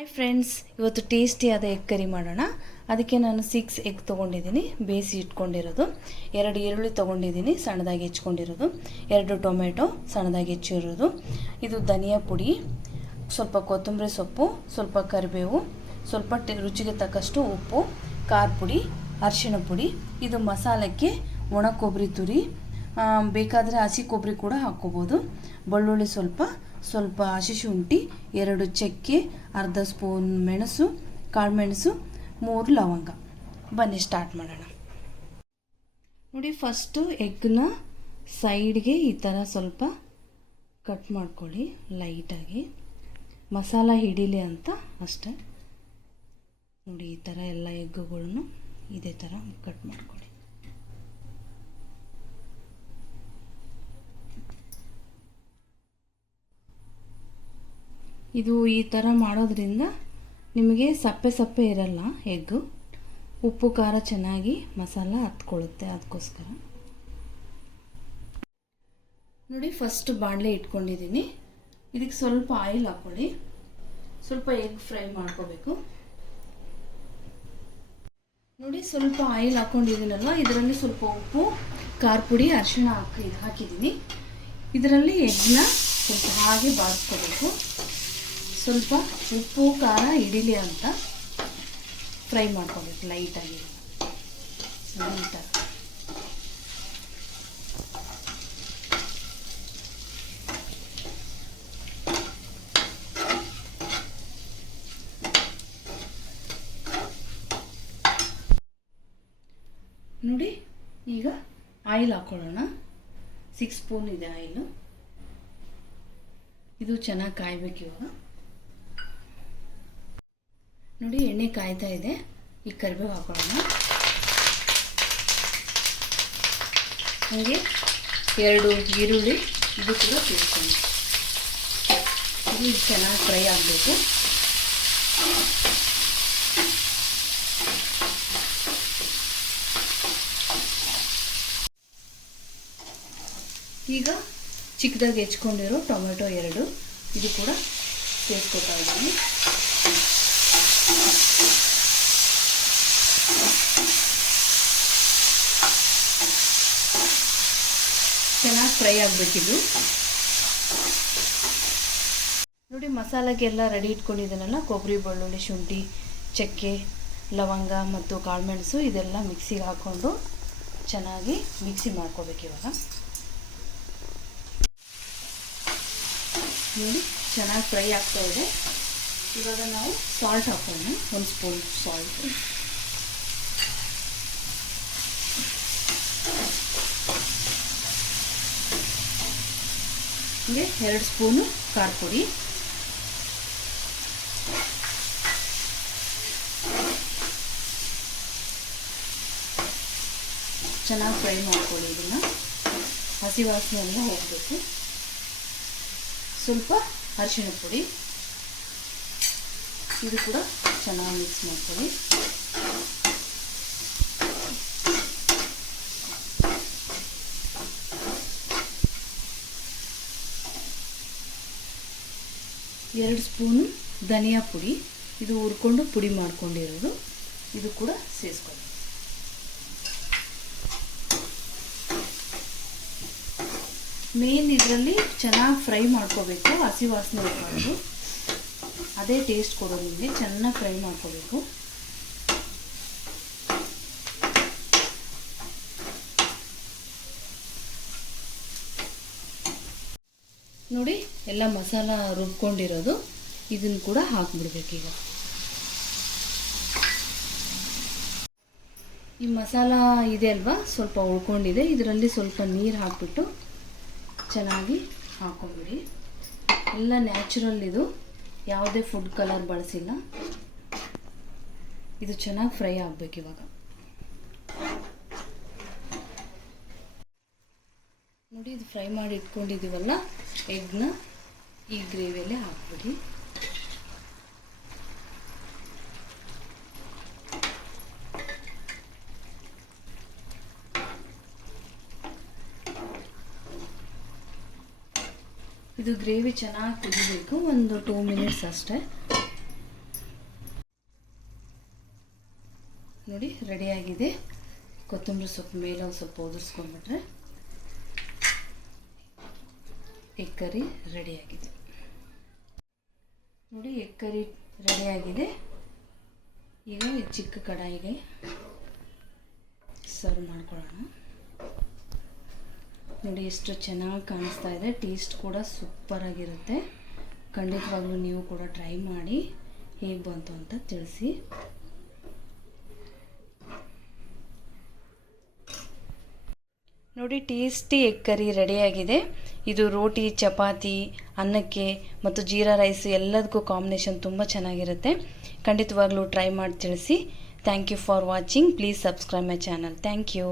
Hi friends, ಇವತ್ತು ಟೇಸ್ಟಿಯಾದ egg curry ಮಾಡೋಣ. ಅದಕ್ಕೆ ನಾನು 6 ಎಗ್ ತೊಗೊಂಡಿದ್ದೀನಿ, ಬೇಯಿಸಿ ಇಟ್ಕೊಂಡಿರೋದು. 2 ಈರುಳ್ಳಿ ತೊಗೊಂಡಿದ್ದೀನಿ, ಸಣ್ಣದಾಗಿ ಹೆಚ್ಕೊಂಡಿರೋದು. 2 ಟೊಮೆಟೊ ಸಣ್ಣದಾಗಿ ಹೆಚ್ಚಿರೋದು. ಇದು ಧನಿಯಾ ಪುಡಿ, ಸ್ವಲ್ಪ ಕೊತ್ತಂಬರಿ ಸೊಪ್ಪು, ಸ್ವಲ್ಪ ಕರಿಬೇವು, ಸ್ವಲ್ಪ ರುಚಿಗೆ ತಕ್ಕಷ್ಟು ಉಪ್ಪು, ಖಾರ ಪುಡಿ, ಅರಿಶಿಣ ಪುಡಿ. ಇದು ಮಸಾಲಕ್ಕೆ ಒಣ ಕೊಬ್ಬರಿ ತುರಿ, ಬೇಕಾದರೆ ಹಸಿ ಕೊಬ್ಬರಿ ಕೂಡ ಹಾಕ್ಕೋಬೋದು. ಬೆಳ್ಳುಳ್ಳಿ ಸ್ವಲ್ಪ ಹಸಿ ಶುಂಠಿ, 2 ಚಕ್ಕೆ, ಅರ್ಧ ಸ್ಪೂನ್ ಮೆಣಸು, ಕಾಳುಮೆಣಸು, 3 ಲವಂಗ. ಬನ್ನಿ ಸ್ಟಾರ್ಟ್ ಮಾಡೋಣ. ನೋಡಿ, ಫಸ್ಟು ಎಗ್ನ ಸೈಡ್ಗೆ ಈ ಥರ ಸ್ವಲ್ಪ ಕಟ್ ಮಾಡ್ಕೊಳ್ಳಿ ಲೈಟಾಗಿ, ಮಸಾಲ ಹಿಡೀಲಿ ಅಂತ ಅಷ್ಟೆ. ನೋಡಿ, ಈ ಥರ ಎಲ್ಲ ಎಗ್ಗುಗಳನ್ನು ಇದೇ ಥರ ಕಟ್ ಮಾಡ್ಕೊಳ್ಳಿ. ಇದು ಈ ಥರ ಮಾಡೋದ್ರಿಂದ ನಿಮಗೆ ಸಪ್ಪೆ ಇರಲ್ಲ ಎಗ್ಗು. ಉಪ್ಪು ಖಾರ ಚೆನ್ನಾಗಿ ಮಸಾಲ ಹತ್ಕೊಳ್ಳುತ್ತೆ, ಅದಕ್ಕೋಸ್ಕರ. ನೋಡಿ, ಫಸ್ಟ್ ಬಾಣಲೆ ಇಟ್ಕೊಂಡಿದ್ದೀನಿ. ಇದಕ್ಕೆ ಸ್ವಲ್ಪ ಆಯಿಲ್ ಹಾಕ್ಕೊಳ್ಳಿ. ಸ್ವಲ್ಪ ಎಗ್ ಫ್ರೈ ಮಾಡ್ಕೋಬೇಕು. ನೋಡಿ, ಸ್ವಲ್ಪ ಆಯಿಲ್ ಹಾಕ್ಕೊಂಡಿದ್ದೀನಲ್ವ, ಇದರಲ್ಲಿ ಸ್ವಲ್ಪ ಉಪ್ಪು, ಖಾರ ಪುಡಿ, ಅರಿಶಿಣ ಹಾಕಿದ್ದೀನಿ. ಇದರಲ್ಲಿ ಎಗ್ನ ಸ್ವಲ್ಪ ಹಾಗೆ ಬಾಡಿಸ್ಕೋಬೇಕು. ಸ್ವಲ್ಪ ಉಪ್ಪು ಖಾರ ಹಿಡೀಲಿ ಅಂತ ಫ್ರೈ ಮಾಡ್ಕೋಬೇಕು ಲೈಟಾಗಿ. ನೋಡಿ, ಈಗ ಆಯಿಲ್ ಹಾಕ್ಕೊಳ್ಳೋಣ. 6 ಸ್ಪೂನ್ ಇದೆ ಆಯಿಲು. ಇದು ಚೆನ್ನಾಗಿ ಕಾಯಬೇಕು ಇವಾಗ. ನೋಡಿ, ಎಣ್ಣೆ ಕಾಯ್ತಾ ಇದೆ. ಈಗ ಕರಿಬೇವು ಹಾಕೊಳ್ಳೋಣ. ಹಾಗೆ 2 ಈರುಳ್ಳಿ, ಇದು ಕೂಡ ಸೇರಿಸ್ಕೊಂಡು ಇದು ಚೆನ್ನಾಗಿ ಫ್ರೈ ಆಗಬೇಕು. ಈಗ ಚಿಕ್ಕದಾಗಿ ಹೆಚ್ಕೊಂಡಿರೋ ಟೊಮೆಟೊ 2, ಇದು ಕೂಡ ಸೇರಿಸ್ಕೊತಾ ಇದ್ದೀನಿ. ಚೆನ್ನಾಗಿ ಫ್ರೈ ಆಗಬೇಕಿದು. ನೋಡಿ, ಮಸಾಲೆಗೆಲ್ಲ ರೆಡಿ ಇಟ್ಕೊಂಡಿದ್ದೀನಲ್ಲ, ಕೊಬ್ಬರಿ, ಬೆಳ್ಳುಳ್ಳಿ, ಶುಂಠಿ, ಚಕ್ಕೆ, ಲವಂಗ ಮತ್ತು ಕಾಳುಮೆಣಸು, ಇದೆಲ್ಲ ಮಿಕ್ಸಿಗೆ ಹಾಕ್ಕೊಂಡು ಚೆನ್ನಾಗಿ ಮಿಕ್ಸಿ ಮಾಡ್ಕೋಬೇಕು ಇವಾಗ. ನೋಡಿ, ಚೆನ್ನಾಗಿ ಫ್ರೈ ಆಗ್ತಾ ಇದೆ. ಇವಾಗ ನಾವು ಸಾಲ್ಟ್ ಹಾಕೋಣ. 1 ಸ್ಪೂನ್ ಸಾಲ್ಟ್, ಹೀಗೆ 2 ಸ್ಪೂನು ಖಾರ ಪುಡಿ, ಚೆನ್ನಾಗಿ ಫ್ರೈ ಮಾಡ್ಕೊಳ್ಳಿ. ಇದನ್ನು ಹಸಿ ವಾಸನೆ ಎಲ್ಲ ಹೋಗಬೇಕು. ಸ್ವಲ್ಪ ಅರಿಶಿಣ ಪುಡಿ, ಇದು ಕೂಡ ಚೆನ್ನಾಗಿ ಮಿಕ್ಸ್ ಮಾಡ್ಕೊಳ್ಳಿ. ಎರಡು ಸ್ಪೂನು ಧನಿಯಾ ಪುಡಿ, ಇದು ಹುರ್ಕೊಂಡು ಪುಡಿ ಮಾಡ್ಕೊಂಡಿರೋದು, ಇದು ಕೂಡ ಸೇರಿಸ್ಕೊಳ್ಳಿ. ಮೇನ್ ಇದರಲ್ಲಿ ಚೆನ್ನಾಗಿ ಫ್ರೈ ಮಾಡ್ಕೋಬೇಕು, ಹಸಿ ವಾಸನೆ ಹೋಗ್ಬಾರ್ದು. ಅದೇ ಟೇಸ್ಟ್ ಕೊಡೋದು. ನಿಮಗೆ ಚೆನ್ನಾಗಿ ಫ್ರೈ ಮಾಡ್ಕೋಬೇಕು. ನೋಡಿ, ಎಲ್ಲ ಮಸಾಲ ರುಬ್ಕೊಂಡಿರೋದು, ಇದನ್ನು ಕೂಡ ಹಾಕ್ಬಿಡ್ಬೇಕು. ಈಗ ಈ ಮಸಾಲ ಇದೆ ಅಲ್ವಾ, ಸ್ವಲ್ಪ ಉಳ್ಕೊಂಡಿದೆ. ಇದರಲ್ಲಿ ಸ್ವಲ್ಪ ನೀರು ಹಾಕ್ಬಿಟ್ಟು ಚೆನ್ನಾಗಿ ಹಾಕ್ಕೊಂಬಿಡಿ. ಎಲ್ಲ ನ್ಯಾಚುರಲ್, ಇದು ಯಾವುದೇ ಫುಡ್ ಕಲರ್ ಬಳಸಿಲ್ಲ. ಇದು ಚೆನ್ನಾಗಿ ಫ್ರೈ ಆಗಬೇಕು ಇವಾಗ. ನೋಡಿ, ಇದು ಫ್ರೈ ಮಾಡಿ ಇಟ್ಕೊಂಡಿದ್ದೀವಲ್ಲ ಎಗ್ನ ಈ ಗ್ರೇವಿಯಲ್ಲೇ ಹಾಕ್ಬಿಡಿ. ಇದು ಗ್ರೇವಿ ಚೆನ್ನಾಗಿ ಕುದಿಬೇಕು, ಒಂದು 2 ಮಿನಿಟ್ಸ್ ಅಷ್ಟೇ. ನೋಡಿ ರೆಡಿಯಾಗಿದೆ. ಕೊತ್ತಂಬರಿ ಸೊಪ್ಪು ಮೇಲೆ ಒಂದು ಸ್ವಲ್ಪ ಉದುರಿಸ್ಕೊಂಡ್ಬಿಟ್ರೆ ಎಗ್ ಕರಿ ರೆಡಿಯಾಗಿದೆ. ನೋಡಿ ಎಗ್ ಕರಿ ರೆಡಿಯಾಗಿದೆ. ಈಗ ಈ ಚಿಕ್ಕ ಕಡಾಯಿಗೆ ಸರ್ವ್ ಮಾಡ್ಕೊಳ್ಳೋಣ. ನೋಡಿ ಎಷ್ಟು ಚೆನ್ನಾಗಿ ಕಾಣಿಸ್ತಾ ಇದೆ. ಟೇಸ್ಟ್ ಕೂಡ ಸೂಪರಾಗಿರುತ್ತೆ. ಖಂಡಿತವಾಗ್ಲೂ ನೀವು ಕೂಡ ಟ್ರೈ ಮಾಡಿ ಹೇಗೆ ಬಂತು ಅಂತ ತಿಳಿಸಿ. ನೋಡಿ ಟೇಸ್ಟಿ ಎಗ್ ಕರಿ ರೆಡಿಯಾಗಿದೆ. ಇದು ರೋಟಿ, ಚಪಾತಿ, ಅನ್ನಕ್ಕೆ ಮತ್ತು ಜೀರಾ ರೈಸ್ ಎಲ್ಲದಕ್ಕೂ ಕಾಂಬಿನೇಷನ್ ತುಂಬ ಚೆನ್ನಾಗಿರುತ್ತೆ. ಖಂಡಿತವಾಗ್ಲೂ ಟ್ರೈ ಮಾಡಿ ತಿಳಿಸಿ. Thank you for watching. Please subscribe my channel. Thank you.